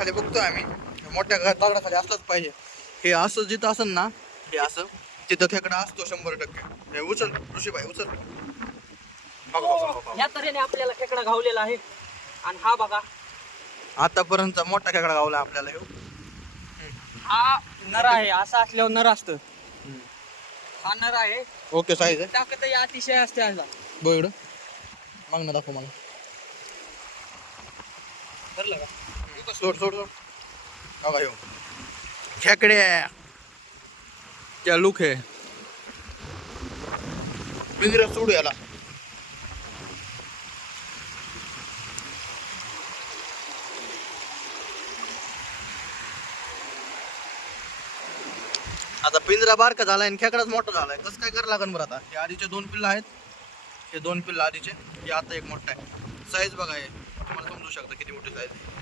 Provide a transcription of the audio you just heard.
दगडाखाली बघतोय आम्ही, मोठ्या दगडाखाली असलंच पाहिजे. हे असं जिथं असेल ना, हे असं तिथं खेकडा असतो 100%. हे उचल ऋषीभाई उचल. या तऱ्हेने आपल्याला खेकडा गावलेला आहे. आणि हा बघा, आतापर्यंत मोठा खेकडा गावला आपल्याला. हा नर आहे. असं असल्यावर नर असतं. हा नर आहे. ओके साईज आहे. ताकदही अतिशय असते. आज बघ इकडं मग ना दाखव मला. धरलं का? सोड सोड सोड. बघा ह्यो खेकड्या त्या लुक आहे. पिंजऱ्यात सोडू याला. आता पिंजरा बारका झालाय आणि खेकडाच मोठा झालाय. कसं काय करायला लागेल बरं आता. हे आधीचे 2 पिल्लं आहेत. हे 2 पिल्लं आधीचे. हे आता एक मोठा आहे. साईज बघा हे, तुम्हाला समजू शकता किती मोठी साईज आहे.